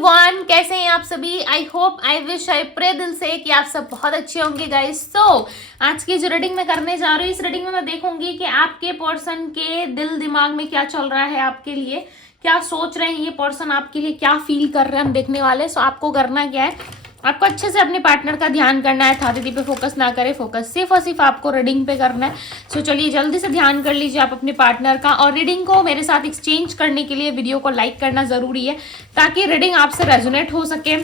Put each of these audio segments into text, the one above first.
Everyone, कैसे हैं आप सभी। I hope, I wish, I pray दिल से कि आप सब बहुत अच्छे होंगे गाइस। आज की जो रीडिंग मैं करने जा रही हूँ, इस रीडिंग में मैं देखूंगी कि आपके पर्सन के दिल दिमाग में क्या चल रहा है, आपके लिए क्या सोच रहे हैं ये पर्सन, आपके लिए क्या फील कर रहे हैं, हम देखने वाले। सो आपको करना क्या है, आपको अच्छे से अपने पार्टनर का ध्यान करना है। था दीदी पे फोकस ना करें, फोकस सिर्फ और सिर्फ आपको रीडिंग पे करना है। सो चलिए जल्दी से ध्यान कर लीजिए आप अपने पार्टनर का। और रीडिंग को मेरे साथ एक्सचेंज करने के लिए वीडियो को लाइक करना जरूरी है, ताकि रीडिंग आपसे रेजोनेट हो सके,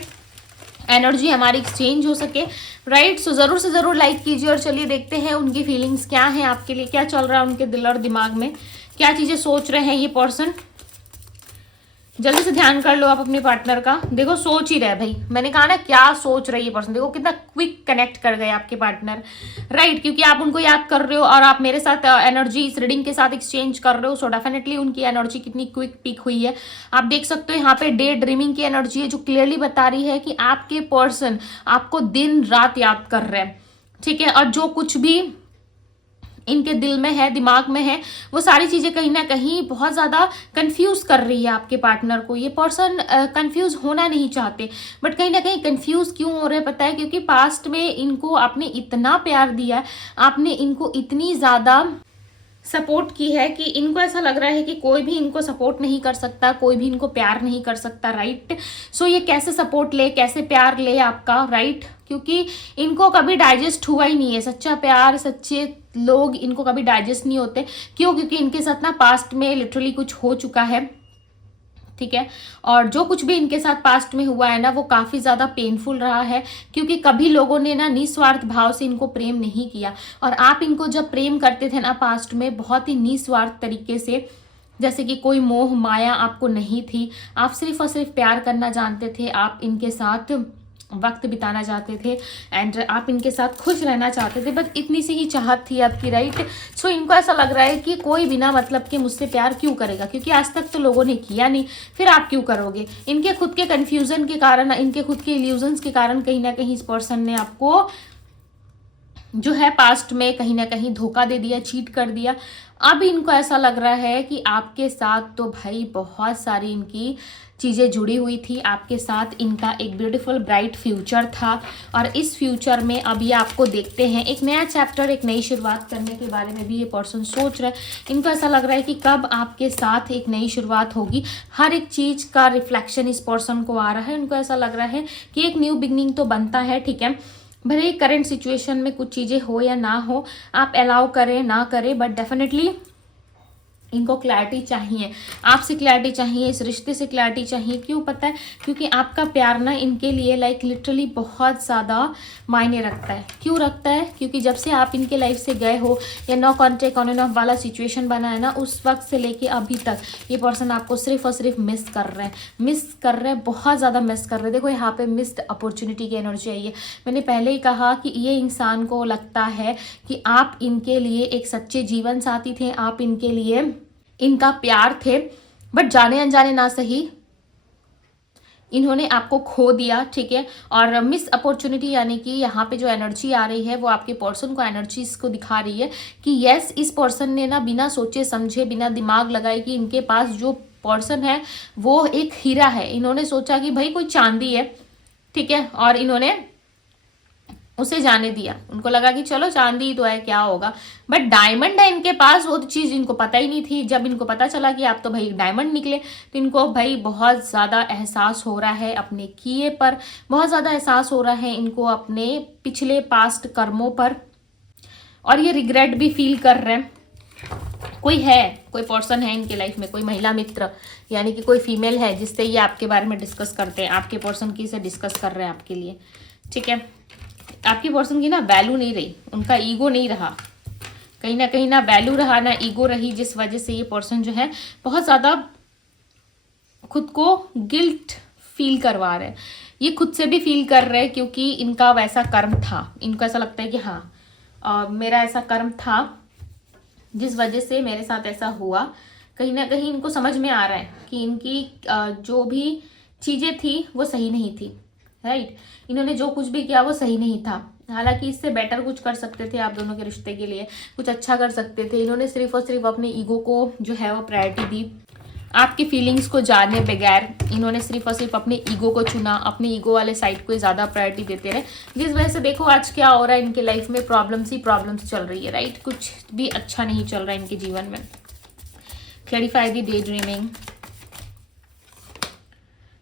एनर्जी हमारी एक्सचेंज हो सके, राइट। सो जरूर से जरूर लाइक कीजिए। और चलिए देखते हैं उनकी फीलिंग्स क्या है, आपके लिए क्या चल रहा है, उनके दिल और दिमाग में क्या चीजें सोच रहे हैं ये पर्सन। जल्दी से ध्यान कर लो आप अपने पार्टनर का। देखो सोच ही रहे भाई, मैंने कहा ना क्या सोच रही है पर्सन। देखो कितना क्विक कनेक्ट कर गए आपके पार्टनर, राइट। क्योंकि आप उनको याद कर रहे हो और आप मेरे साथ एनर्जी इस रीडिंग के साथ एक्सचेंज कर रहे हो। सो डेफिनेटली उनकी एनर्जी कितनी क्विक पिक हुई है आप देख सकते हो। यहाँ पे डे ड्रीमिंग की एनर्जी है, जो क्लियरली बता रही है कि आपके पर्सन आपको दिन रात याद कर रहे हैं, ठीक है। और जो कुछ भी इनके दिल में है, दिमाग में है, वो सारी चीजें कहीं ना कहीं बहुत ज्यादा कंफ्यूज कर रही है आपके पार्टनर को। ये पर्सन कंफ्यूज होना नहीं चाहते, बट कहीं ना कहीं कंफ्यूज क्यों हो रहे हैं पता है, क्योंकि पास्ट में इनको आपने इतना प्यार दिया, आपने इनको इतनी ज्यादा सपोर्ट की है कि इनको ऐसा लग रहा है कि कोई भी इनको सपोर्ट नहीं कर सकता, कोई भी इनको प्यार नहीं कर सकता, राइट। सो ये कैसे सपोर्ट ले, कैसे प्यार ले आपका, राइट। क्योंकि इनको कभी डाइजेस्ट हुआ ही नहीं है सच्चा प्यार, सच्चे लोग इनको कभी डाइजेस्ट नहीं होते। क्यों? क्योंकि इनके साथ ना पास्ट में लिटरली कुछ हो चुका है, ठीक है। और जो कुछ भी इनके साथ पास्ट में हुआ है ना, वो काफी ज्यादा पेनफुल रहा है। क्योंकि कभी लोगों ने ना निस्वार्थ भाव से इनको प्रेम नहीं किया, और आप इनको जब प्रेम करते थे ना पास्ट में, बहुत ही निस्वार्थ तरीके से, जैसे कि कोई मोह माया आपको नहीं थी, आप सिर्फ और सिर्फ प्यार करना जानते थे, आप इनके साथ वक्त बिताना चाहते थे एंड आप इनके साथ खुश रहना चाहते थे। बस इतनी सी ही चाहत थी आपकी, राइट। सो इनको ऐसा लग रहा है कि कोई बिना मतलब के मुझसे प्यार क्यों करेगा, क्योंकि आज तक तो लोगों ने किया नहीं, फिर आप क्यों करोगे। इनके खुद के कंफ्यूजन के कारण, इनके खुद के इल्यूजन्स के कारण कहीं ना कहीं इस पर्सन ने आपको जो है पास्ट में कहीं ना कहीं धोखा दे दिया, चीट कर दिया। अब इनको ऐसा लग रहा है कि आपके साथ तो भाई बहुत सारी इनकी चीज़ें जुड़ी हुई थी, आपके साथ इनका एक ब्यूटीफुल ब्राइट फ्यूचर था। और इस फ्यूचर में अभी आपको देखते हैं एक नया चैप्टर, एक नई शुरुआत करने के बारे में भी ये पर्सन सोच रहा है। इनको ऐसा लग रहा है कि कब आपके साथ एक नई शुरुआत होगी, हर एक चीज़ का रिफ्लेक्शन इस पर्सन को आ रहा है। इनको ऐसा लग रहा है कि एक न्यू बिगनिंग तो बनता है, ठीक है। भले ही करंट सिचुएशन में कुछ चीज़ें हो या ना हो, आप अलाउ करें ना करें, बट डेफिनेटली इनको क्लैरिटी चाहिए, आपसे क्लैरिटी चाहिए, इस रिश्ते से क्लैरिटी चाहिए। क्यों पता है? क्योंकि आपका प्यार ना इनके लिए लाइक लिटरली बहुत ज़्यादा मायने रखता है। क्यों रखता है? क्योंकि जब से आप इनके लाइफ से गए हो, या no contact on and off वाला सिचुएशन बना है ना, उस वक्त से लेके अभी तक ये पर्सन आपको सिर्फ और सिर्फ मिस कर रहे हैं, बहुत ज़्यादा मिस कर रहे हैं। देखो यहाँ पे मिस्ड अपॉर्चुनिटी की एनर्जी आई है। मैंने पहले ही कहा कि ये इंसान को लगता है कि आप इनके लिए एक सच्चे जीवन साथी थे, आप इनके लिए इनका प्यार थे, बट जाने अनजाने ना सही इन्होंने आपको खो दिया, ठीक है। और मिस अपॉर्चुनिटी यानी कि यहाँ पे जो एनर्जी आ रही है वो आपके पर्सन को एनर्जीज को दिखा रही है कि यस, इस पर्सन ने ना बिना सोचे समझे, बिना दिमाग लगाए कि इनके पास जो पर्सन है वो एक हीरा है, इन्होंने सोचा कि भाई कोई चांदी है, ठीक है, और इन्होंने उसे जाने दिया। उनको लगा कि चलो चांदी तो है, क्या होगा, बट डायमंड है इनके पास, वो चीज़ इनको पता ही नहीं थी। जब इनको पता चला कि आप तो भाई डायमंड निकले, तो इनको भाई बहुत ज़्यादा एहसास हो रहा है अपने किए पर, बहुत ज़्यादा एहसास हो रहा है इनको अपने पिछले पास्ट कर्मों पर, और ये रिग्रेट भी फील कर रहे हैं। कोई पर्सन है इनके लाइफ में, कोई महिला मित्र यानी कि कोई फीमेल है जिससे ये आपके बारे में डिस्कस करते हैं, आपके पर्सन की से डिस्कस कर रहे हैं आपके लिए, ठीक है। आपकी पर्सन की ना वैल्यू नहीं रही, उनका ईगो नहीं रहा, कहीं ना वैल्यू रहा ना ईगो रही, जिस वजह से ये पर्सन जो है बहुत ज़्यादा खुद को गिल्ट फील करवा रहे हैं। ये खुद से भी फील कर रहे हैं, क्योंकि इनका वैसा कर्म था। इनको ऐसा लगता है कि हाँ मेरा ऐसा कर्म था जिस वजह से मेरे साथ ऐसा हुआ। कहीं ना कहीं इनको समझ में आ रहा है कि इनकी जो भी चीज़ें थी वो सही नहीं थी, राइट। इन्होंने जो कुछ भी किया वो सही नहीं था, हालांकि इससे बेटर कुछ कर सकते थे, आप दोनों के रिश्ते के लिए कुछ अच्छा कर सकते थे। इन्होंने सिर्फ और सिर्फ अपने ईगो को जो है वो प्रायोरिटी दी। आपकी फीलिंग्स को जाने बगैर इन्होंने सिर्फ और सिर्फ अपने ईगो को चुना, अपने ईगो वाले साइड को ज़्यादा प्रायोरिटी देते रहे, जिस वजह से देखो आज क्या हो रहा है, इनके लाइफ में प्रॉब्लम्स ही प्रॉब्लम्स चल रही है, राइट। कुछ भी अच्छा नहीं चल रहा है इनके जीवन में। Clarify the day dreaming.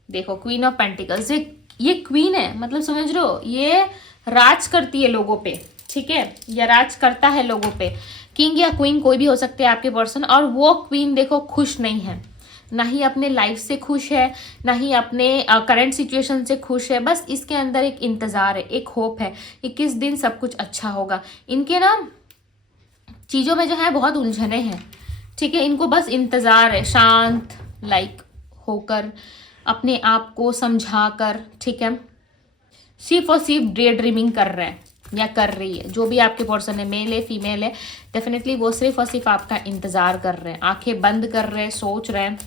देखो क्वीन ऑफ पेंटिकल्स, ये क्वीन है, मतलब समझ रहे हो, ये राज करती है लोगों पे, ठीक है, या राज करता है लोगों पे। किंग या क्वीन कोई भी हो सकते हैं आपके पर्सन, और वो क्वीन देखो खुश नहीं है, ना ही अपने लाइफ से खुश है, ना ही अपने करंट सिचुएशन से खुश है। बस इसके अंदर एक इंतज़ार है, एक होप है कि किस दिन सब कुछ अच्छा होगा। इनके ना चीज़ों में जो है बहुत उलझने हैं, ठीक है, इनको बस इंतज़ार है, शांत लाइक होकर, अपने आप को समझा कर, ठीक है, सिर्फ और सिर्फ डे ड्रीमिंग कर रहे हैं या कर रही है। जो भी आपके पर्सन है, मेल है फीमेल है, डेफिनेटली वो सिर्फ और सिर्फ आपका इंतज़ार कर रहे हैं, आंखें बंद कर रहे हैं, सोच रहे हैं,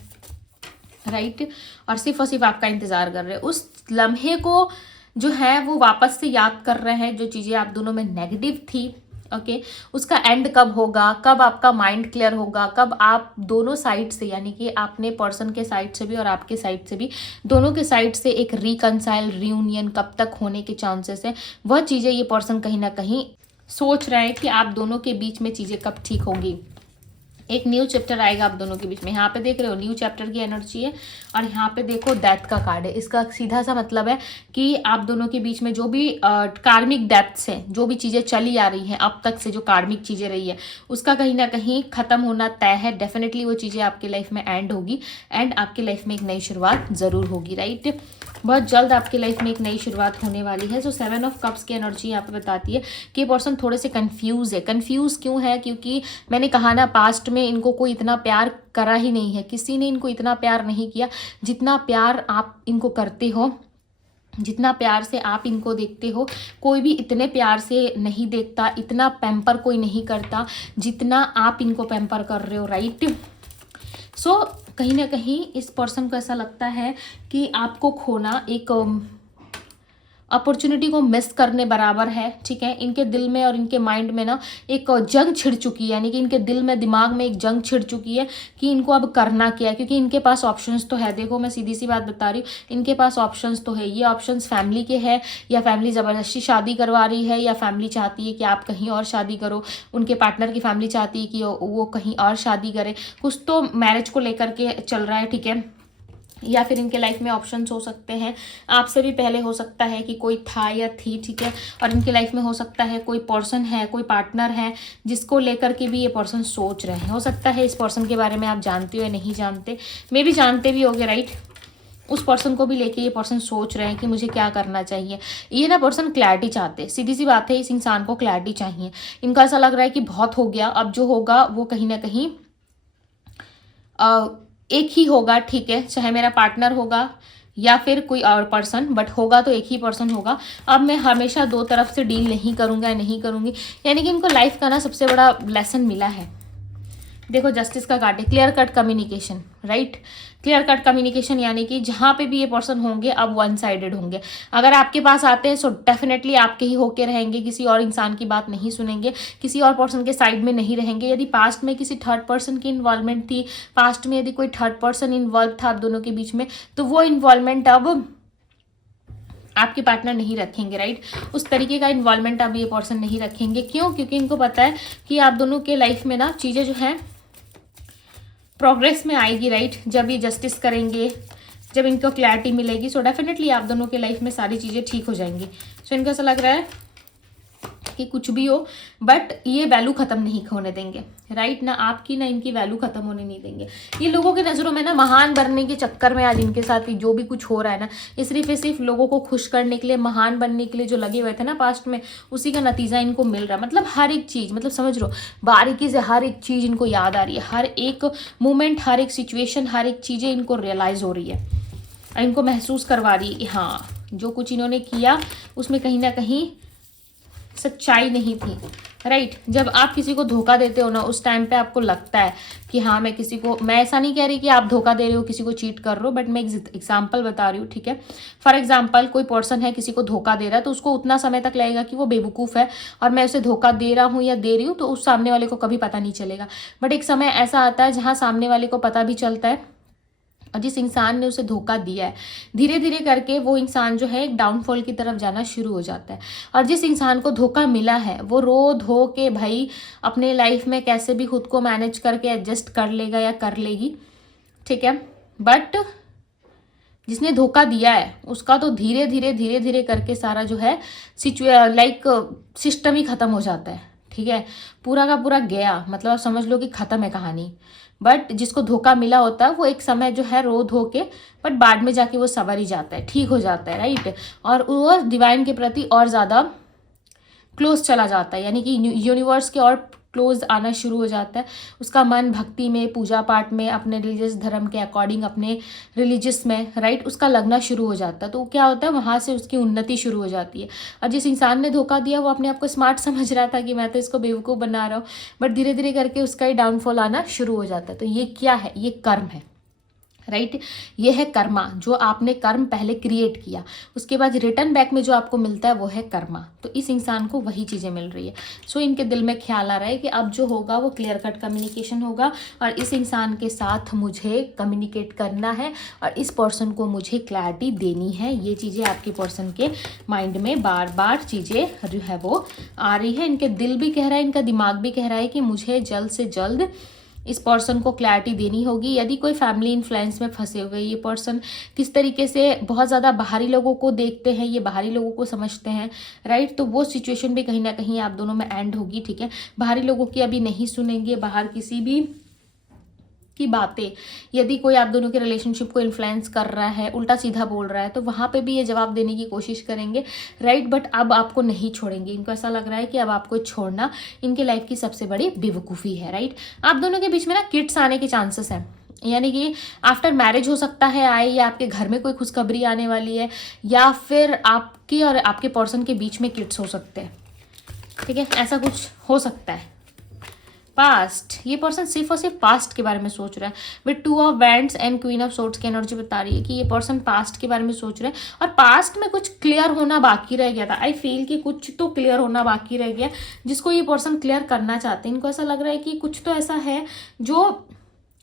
राइट, और सिर्फ आपका इंतज़ार कर रहे हैं। उस लम्हे को जो है वो वापस से याद कर रहे हैं, जो चीज़ें आप दोनों में नेगेटिव थी, ओके, उसका एंड कब होगा, कब आपका माइंड क्लियर होगा, कब आप दोनों साइड से, यानी कि आपने पर्सन के साइड से भी और आपके साइड से भी, दोनों के साइड से एक रिकनसाइल रियूनियन कब तक होने के चांसेस हैं, वह चीज़ें ये पर्सन कहीं ना कहीं सोच रहे हैं कि आप दोनों के बीच में चीज़ें कब ठीक होंगी। एक न्यू चैप्टर आएगा आप दोनों के बीच में। यहाँ पे देख रहे हो न्यू चैप्टर की एनर्जी है, और यहाँ पे देखो डेथ का कार्ड है। इसका सीधा सा मतलब है कि आप दोनों के बीच में जो भी कार्मिक डेथ्स हैं, जो भी चीज़ें चली आ रही हैं अब तक से, जो कार्मिक चीज़ें रही है, उसका कहीं ना कहीं ख़त्म होना तय है। डेफिनेटली वो चीज़ें आपकी लाइफ में एंड होगी, एंड आपकी लाइफ में एक नई शुरुआत ज़रूर होगी, राइट। बहुत जल्द आपकी लाइफ में एक नई शुरुआत होने वाली है। सो 7 ऑफ कप्स की एनर्जी यहाँ पे बताती है कि ये पर्सन थोड़े से कंफ्यूज है। कंफ्यूज क्यों है? क्योंकि मैंने कहा ना, पास्ट में इनको कोई इतना प्यार करा ही नहीं है, किसी ने इनको इतना प्यार नहीं किया जितना प्यार आप इनको करते हो, जितना प्यार से आप इनको देखते हो। कोई भी इतने प्यार से नहीं देखता, इतना पैम्पर कोई नहीं करता जितना आप इनको पैम्पर कर रहे हो, राइट। सो कहीं ना कहीं इस पर्सन को ऐसा लगता है कि आपको खोना एक अपॉर्चुनिटी को मिस करने बराबर है, ठीक है। इनके दिल में और इनके माइंड में ना एक जंग छिड़ चुकी है, यानी कि इनके दिल में, दिमाग में एक जंग छिड़ चुकी है कि इनको अब करना क्या है। क्योंकि इनके पास ऑप्शंस तो है, देखो मैं सीधी सी बात बता रही हूँ, इनके पास ऑप्शंस तो है। ये ऑप्शंस फैमिली के हैं, या फैमिली ज़बरदस्ती शादी करवा रही है, या फैमिली चाहती है कि आप कहीं और शादी करो, उनके पार्टनर की फैमिली चाहती है कि वो कहीं और शादी करे। कुछ तो मैरिज को लेकर के चल रहा है, ठीक है। या फिर इनके लाइफ में ऑप्शंस हो सकते हैं, आपसे भी पहले हो सकता है कि कोई था या थी, ठीक है। और इनके लाइफ में हो सकता है कोई पर्सन है, कोई पार्टनर है जिसको लेकर के भी ये पर्सन सोच रहे हैं। हो सकता है इस पर्सन के बारे में आप जानते हो या नहीं जानते, मे भी जानते भी होगे, राइट। उस पर्सन को भी लेके ये पर्सन सोच रहे हैं कि मुझे क्या करना चाहिए। ये ना पर्सन क्लैरिटी चाहते हैं, सीधी सी बात है, इस इंसान को क्लैरिटी चाहिए। इनको ऐसा लग रहा है कि बहुत हो गया, अब जो होगा वो कहीं ना कहीं एक ही होगा, ठीक है, चाहे मेरा पार्टनर होगा या फिर कोई और पर्सन, बट होगा तो एक ही पर्सन होगा। अब मैं हमेशा दो तरफ से डील नहीं करूँगा, नहीं करूँगी। यानी कि इनको लाइफ का ना सबसे बड़ा लेसन मिला है। देखो जस्टिस का कार्ड है, clear cut communication, right. Clear cut communication यानी कि जहाँ पे भी ये पर्सन होंगे अब वन साइडेड होंगे। अगर आपके पास आते हैं सो डेफिनेटली आपके ही होके रहेंगे, किसी और इंसान की बात नहीं सुनेंगे, किसी और पर्सन के साइड में नहीं रहेंगे। यदि पास्ट में किसी थर्ड पर्सन की इन्वॉल्वमेंट थी, पास्ट में यदि कोई थर्ड पर्सन इन्वॉल्व था आप दोनों के बीच में, तो वो इन्वॉल्वमेंट अब आपके पार्टनर नहीं रखेंगे, राइट। उस तरीके का इन्वॉल्वमेंट अब ये पर्सन नहीं रखेंगे। क्यों? क्योंकि इनको पता है कि आप दोनों के लाइफ में ना चीज़ें जो हैं प्रोग्रेस में आएगी, राइट। जब ये जस्टिस करेंगे, जब इनको क्लैरिटी मिलेगी, सो डेफिनेटली आप दोनों के लाइफ में सारी चीज़ें ठीक हो जाएंगी। सो इनको ऐसा लग रहा है कि कुछ भी हो बट ये वैल्यू ख़त्म नहीं होने देंगे, राइट। ना आपकी ना इनकी वैल्यू ख़त्म होने नहीं देंगे। ये लोगों की नज़रों में ना महान बनने के चक्कर में आज इनके साथ जो भी कुछ हो रहा है ना, ये सिर्फ लोगों को खुश करने के लिए, महान बनने के लिए जो लगे हुए थे ना पास्ट में, उसी का नतीजा इनको मिल रहा है। मतलब हर एक चीज़, मतलब समझ लो बारीकी से हर एक चीज़ इनको याद आ रही है, हर एक मोमेंट, हर एक सिचुएशन, हर एक चीज़ें इनको रियलाइज़ हो रही है, इनको महसूस करवा रही है कि हाँ जो कुछ इन्होंने किया उसमें कहीं ना कहीं सच्चाई नहीं थी, राइट। जब आप किसी को धोखा देते हो ना, उस टाइम पे आपको लगता है कि हाँ मैं किसी को, मैं ऐसा नहीं कह रही कि आप धोखा दे रहे हो, किसी को चीट कर रहे हो, बट मैं एग्जांपल बता रही हूँ, ठीक है। फॉर एग्जांपल कोई पर्सन है किसी को धोखा दे रहा है, तो उसको उतना समय तक लगेगा कि वो बेवकूफ़ है और मैं उसे धोखा दे रहा हूँ या दे रही हूँ, तो उस सामने वाले को कभी पता नहीं चलेगा। बट एक समय ऐसा आता है जहाँ सामने वाले को पता भी चलता है और जिस इंसान ने उसे धोखा दिया है, धीरे धीरे करके वो इंसान जो है एक डाउनफॉल की तरफ जाना शुरू हो जाता है। और जिस इंसान को धोखा मिला है वो रो धो के भाई अपने लाइफ में कैसे भी खुद को मैनेज करके एडजस्ट कर लेगा या कर लेगी, ठीक है। बट जिसने धोखा दिया है उसका तो धीरे धीरे करके सारा जो है सिस्टम ही खत्म हो जाता है, ठीक है। पूरा का पूरा गया, मतलब आप समझ लो कि खत्म है कहानी। बट जिसको धोखा मिला होता है वो एक समय जो है रो धो के, बट बाद में जाके वो संवर ही जाता है, ठीक हो जाता है, राइट। और वो डिवाइन के प्रति और ज़्यादा क्लोज चला जाता है, यानी कि यूनिवर्स के और क्लोज आना शुरू हो जाता है। उसका मन भक्ति में, पूजा पाठ में, अपने रिलीजियस धर्म के अकॉर्डिंग, अपने रिलीजियस में, राइट, उसका लगना शुरू हो जाता है। तो क्या होता है, वहाँ से उसकी उन्नति शुरू हो जाती है। और जिस इंसान ने धोखा दिया वो अपने आप को स्मार्ट समझ रहा था कि मैं तो इसको बेवकूफ़ बना रहा हूँ, बट धीरे धीरे करके उसका ही डाउनफॉल आना शुरू हो जाता है। तो ये क्या है, ये कर्म है, राइट। ये है कर्मा, जो आपने कर्म पहले क्रिएट किया, उसके बाद रिटर्न बैक में जो आपको मिलता है वो है कर्मा। तो इस इंसान को वही चीज़ें मिल रही है। सो इनके दिल में ख्याल आ रहा है कि अब जो होगा वो क्लियर कट कम्युनिकेशन होगा और इस इंसान के साथ मुझे कम्युनिकेट करना है और इस पर्सन को मुझे क्लैरिटी देनी है। ये चीज़ें आपके पर्सन के माइंड में बार बार चीज़ें जो है वो आ रही है। इनके दिल भी कह रहा है, इनका दिमाग भी कह रहा है कि मुझे जल्द से जल्द इस पर्सन को क्लैरिटी देनी होगी। यदि कोई फैमिली इन्फ्लुएंस में फंसे हुए ये पर्सन किस तरीके से बहुत ज़्यादा बाहरी लोगों को देखते हैं, ये बाहरी लोगों को समझते हैं, राइट, तो वो सिचुएशन भी कहीं ना कहीं आप दोनों में एंड होगी, ठीक है। बाहरी लोगों की अभी नहीं सुनेंगे, बाहर किसी भी की बातें, यदि कोई आप दोनों के रिलेशनशिप को इन्फ्लुएंस कर रहा है, उल्टा सीधा बोल रहा है, तो वहाँ पे भी ये जवाब देने की कोशिश करेंगे, राइट। बट अब आपको नहीं छोड़ेंगे। इनको ऐसा लग रहा है कि अब आपको छोड़ना इनके लाइफ की सबसे बड़ी बेवकूफ़ी है, राइट। आप दोनों के बीच में ना किड्स आने के चांसेस हैं, यानी कि आफ्टर मैरिज हो सकता है आए, या आपके घर में कोई खुशखबरी आने वाली है, या फिर आपकी और आपके पर्सन के बीच में किड्स हो सकते हैं, ठीक है, ऐसा कुछ हो सकता है। पास्ट, ये पर्सन सिर्फ और सिर्फ पास्ट के बारे में सोच रहा है। With 2 of wands and queen of swords की एनर्जी बता रही है कि ये पर्सन पास्ट के बारे में सोच रहा है और पास्ट में कुछ क्लियर होना बाकी रह गया था। आई फील कि कुछ तो क्लियर होना बाकी रह गया जिसको ये पर्सन क्लियर करना चाहते हैं। इनको ऐसा लग रहा है कि कुछ तो ऐसा है जो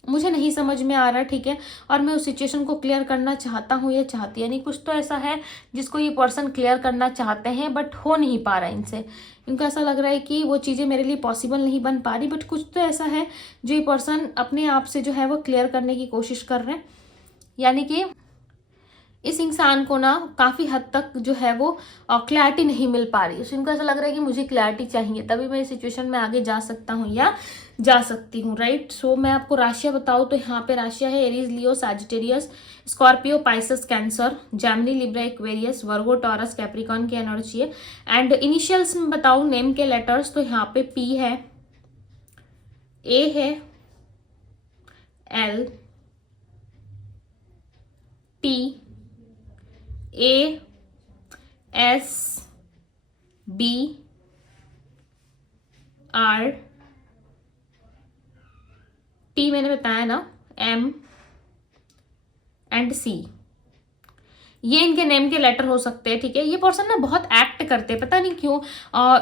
मुझे नहीं समझ में आ रहा, ठीक है, और मैं उस सिचुएशन को क्लियर करना चाहता हूँ या चाहती, यानी कुछ तो ऐसा है जिसको ये पर्सन क्लियर करना चाहते हैं बट हो नहीं पा रहा है इनसे। इनको ऐसा लग रहा है कि वो चीज़ें मेरे लिए पॉसिबल नहीं बन पा रही, बट कुछ तो ऐसा है जो ये पर्सन अपने आप से जो है वो क्लियर करने की कोशिश कर रहे हैं। यानी कि इस इंसान को ना काफ़ी हद तक जो है वो क्लैरिटी नहीं मिल पा रही है। इनको ऐसा लग रहा है कि मुझे क्लैरिटी चाहिए, तभी मैं इस सिचुएशन में आगे जा सकता हूँ या जा सकती हूँ, राइट। सो मैं आपको राशियाँ बताऊँ तो यहाँ पे राशियाँ है Aries, Leo, Sagittarius, Scorpio, Pisces, Cancer, Gemini, Libra, Aquarius, Virgo, Taurus, Capricorn की एनर्जी है। एंड इनिशियल्स में बताऊँ नेम के लेटर्स तो यहाँ पे पी है, ए है, L, T, A, S, B, R, T मैंने बताया ना, एम एंड सी। ये इनके नेम के लेटर हो सकते हैं, ठीक है। ये पर्सन ना बहुत एक्ट करते हैं, पता नहीं क्यों।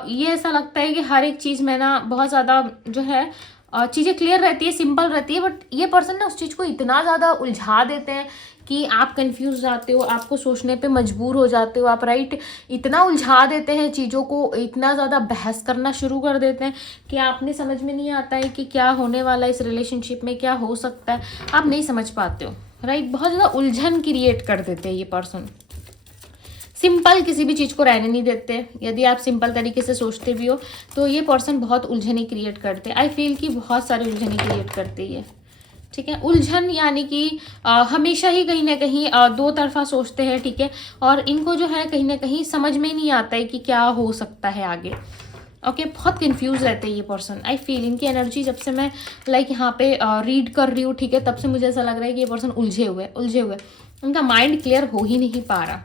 ये ऐसा लगता है कि हर एक चीज़ में ना बहुत ज़्यादा जो है चीज़ें क्लियर रहती है, सिंपल रहती है, बट ये पर्सन ना उस चीज़ को इतना ज़्यादा उलझा देते हैं कि आप कंफ्यूज जाते हो, आपको सोचने पे मजबूर हो जाते हो आप, राइट। इतना उलझा देते हैं चीज़ों को, इतना ज़्यादा बहस करना शुरू कर देते हैं कि आपने समझ में नहीं आता है कि क्या होने वाला है इस रिलेशनशिप में, क्या हो सकता है, आप नहीं समझ पाते हो, राइट। बहुत ज़्यादा उलझन क्रिएट कर देते हैं ये पर्सन। सिंपल किसी भी चीज़ को रहने नहीं देते। यदि आप सिंपल तरीके से सोचते भी हो तो ये पर्सन बहुत उलझने क्रिएट करते हैं। आई फील कि बहुत सारी उलझने क्रिएट करते हैं, ठीक है। उलझन यानी कि हमेशा ही कहीं ना कहीं दो तरफा सोचते हैं, ठीक है, और इनको जो है कहीं ना कहीं समझ में नहीं आता है कि क्या हो सकता है आगे। ओके, बहुत कंफ्यूज रहते हैं ये पर्सन। आई फील इनकी एनर्जी जब से मैं यहाँ पे रीड कर रही हूँ, ठीक है, तब से मुझे ऐसा लग रहा है कि ये पर्सन उलझे हुए उनका माइंड क्लियर हो ही नहीं पा रहा।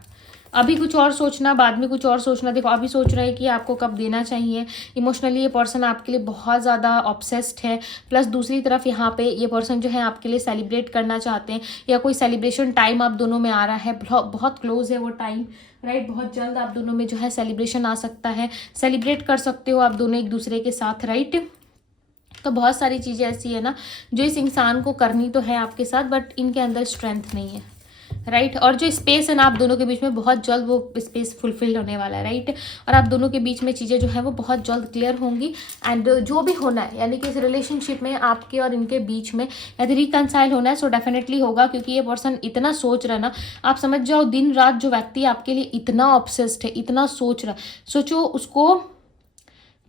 अभी कुछ और सोचना, बाद में कुछ और सोचना। देखो अभी सोच रहे हैं कि आपको कब देना चाहिए। इमोशनली ये पर्सन आपके लिए बहुत ज़्यादा ऑब्सेस्ड है। प्लस दूसरी तरफ यहाँ पे ये पर्सन जो है आपके लिए सेलिब्रेट करना चाहते हैं, या कोई सेलिब्रेशन टाइम आप दोनों में आ रहा है, बहुत क्लोज है वो टाइम, राइट। बहुत जल्द आप दोनों में जो है सेलिब्रेशन आ सकता है, सेलिब्रेट कर सकते हो आप दोनों एक दूसरे के साथ, राइट। तो बहुत सारी चीज़ें ऐसी है ना जो इस इंसान को करनी तो है आपके साथ, बट इनके अंदर स्ट्रेंथ नहीं है, राइट। और जो स्पेस है ना आप दोनों के बीच में, बहुत जल्द वो स्पेस फुलफिल होने वाला है, राइट। और आप दोनों के बीच में चीज़ें जो है वो बहुत जल्द क्लियर होंगी। एंड जो भी होना है, यानी कि इस रिलेशनशिप में आपके और इनके बीच में यदि रिकनसाइल होना है सो डेफिनेटली होगा, क्योंकि ये पर्सन इतना सोच रहा है ना, आप समझ जाओ दिन रात जो व्यक्ति आपके लिए इतना ऑब्सेस्ड है, इतना सोच रहा है, सोचो उसको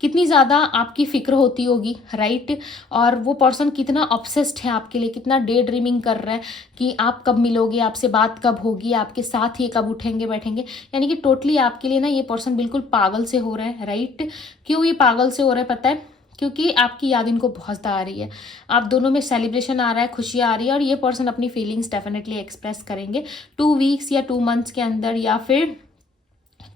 कितनी ज़्यादा आपकी फ़िक्र होती होगी, राइट। और वो पर्सन कितना ऑब्सेस्ड है आपके लिए, कितना डे ड्रीमिंग कर रहा है कि आप कब मिलोगे, आपसे बात कब होगी, आपके साथ ये कब उठेंगे बैठेंगे। यानी कि टोटली आपके लिए ना ये पर्सन बिल्कुल पागल से हो रहा है, राइट। क्यों ये पागल से हो रहा है पता है? क्योंकि आपकी याद इनको बहुत आ रही है, आप दोनों में सेलिब्रेशन आ रहा है, खुशियाँ आ रही है, और ये पर्सन अपनी फीलिंग्स डेफिनेटली एक्सप्रेस करेंगे 2 वीक्स या 2 मंथ्स के अंदर, या फिर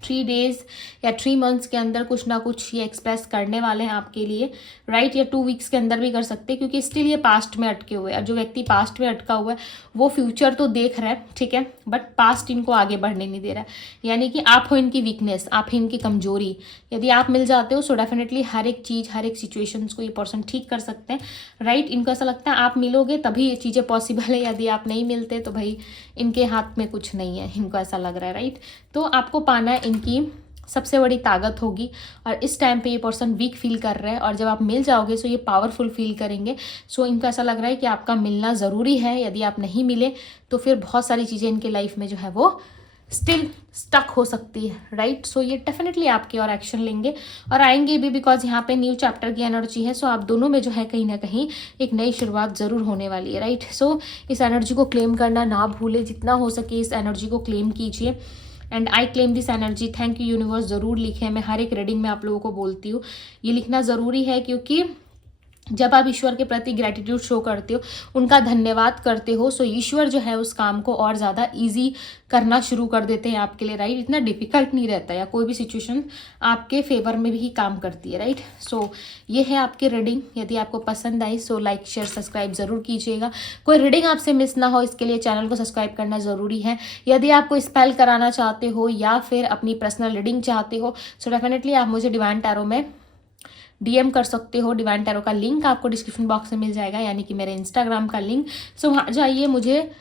3 डेज़ या 3 मंथ्स के अंदर कुछ ना कुछ ये एक्सप्रेस करने वाले हैं आपके लिए, राइट। या 2 वीक्स के अंदर भी कर सकते हैं, क्योंकि स्टिल ये पास्ट में अटके हुए हैं। और जो व्यक्ति पास्ट में अटका हुआ है वो फ्यूचर तो देख रहा है, ठीक है, बट पास्ट इनको आगे बढ़ने नहीं दे रहा है। यानी कि आप हो इनकी वीकनेस, आप हो इनकी कमजोरी। यदि आप मिल जाते हो सो डेफिनेटली हर एक चीज़, हर एक सिचुएशंस को ये पर्सन ठीक कर सकते हैं, राइट। इनको ऐसा लगता है आप मिलोगे तभी ये चीज़ें पॉसिबल है, यदि आप नहीं मिलते तो भाई इनके हाथ में कुछ नहीं है, इनको ऐसा लग रहा है, राइट। तो आपको पाना है इनकी सबसे बड़ी ताकत होगी, और इस टाइम पे ये पर्सन वीक फील कर रहा है, और जब आप मिल जाओगे सो ये पावरफुल फील करेंगे। सो इनको ऐसा लग रहा है कि आपका मिलना ज़रूरी है, यदि आप नहीं मिले तो फिर बहुत सारी चीज़ें इनके लाइफ में जो है वो स्टिल स्टक हो सकती है, राइट। सो ये डेफिनेटली आपके और एक्शन लेंगे और आएंगे भी, बिकॉज यहाँ पे न्यू चैप्टर की एनर्जी है। सो आप दोनों में जो है कहीं ना कहीं एक नई शुरुआत ज़रूर होने वाली है, राइट। सो इस एनर्जी को क्लेम करना ना भूले, जितना हो सके इस एनर्जी को क्लेम कीजिए। And I claim this energy, thank you universe ज़रूर लिखें। मैं हर एक रीडिंग में आप लोगों को बोलती हूँ ये लिखना ज़रूरी है, क्योंकि जब आप ईश्वर के प्रति ग्रैटिट्यूड शो करते हो, उनका धन्यवाद करते हो, सो ईश्वर जो है उस काम को और ज़्यादा इजी करना शुरू कर देते हैं आपके लिए, राइट। इतना डिफिकल्ट नहीं रहता, या कोई भी सिचुएशन आपके फेवर में भी काम करती है, राइट। सो ये है आपकी रीडिंग। यदि आपको पसंद आई सो लाइक शेयर सब्सक्राइब ज़रूर कीजिएगा। कोई रीडिंग आपसे मिस ना हो इसके लिए चैनल को सब्सक्राइब करना ज़रूरी है। यदि आप कोई स्पेल कराना चाहते हो या फिर अपनी पर्सनल रीडिंग चाहते हो सो डेफिनेटली आप मुझे डिवाइन टैरो में DM कर सकते हो। डिवाइन टैरो का लिंक आपको डिस्क्रिप्शन बॉक्स में मिल जाएगा, यानी कि मेरे इंस्टाग्राम का लिंक। सो वहाँ जाइए, मुझे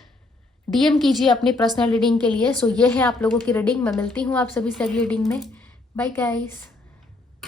DM कीजिए अपनी पर्सनल रीडिंग के लिए। सो ये है आप लोगों की रीडिंग। मैं मिलती हूँ आप सभी से अगली रीडिंग में। Bye guys.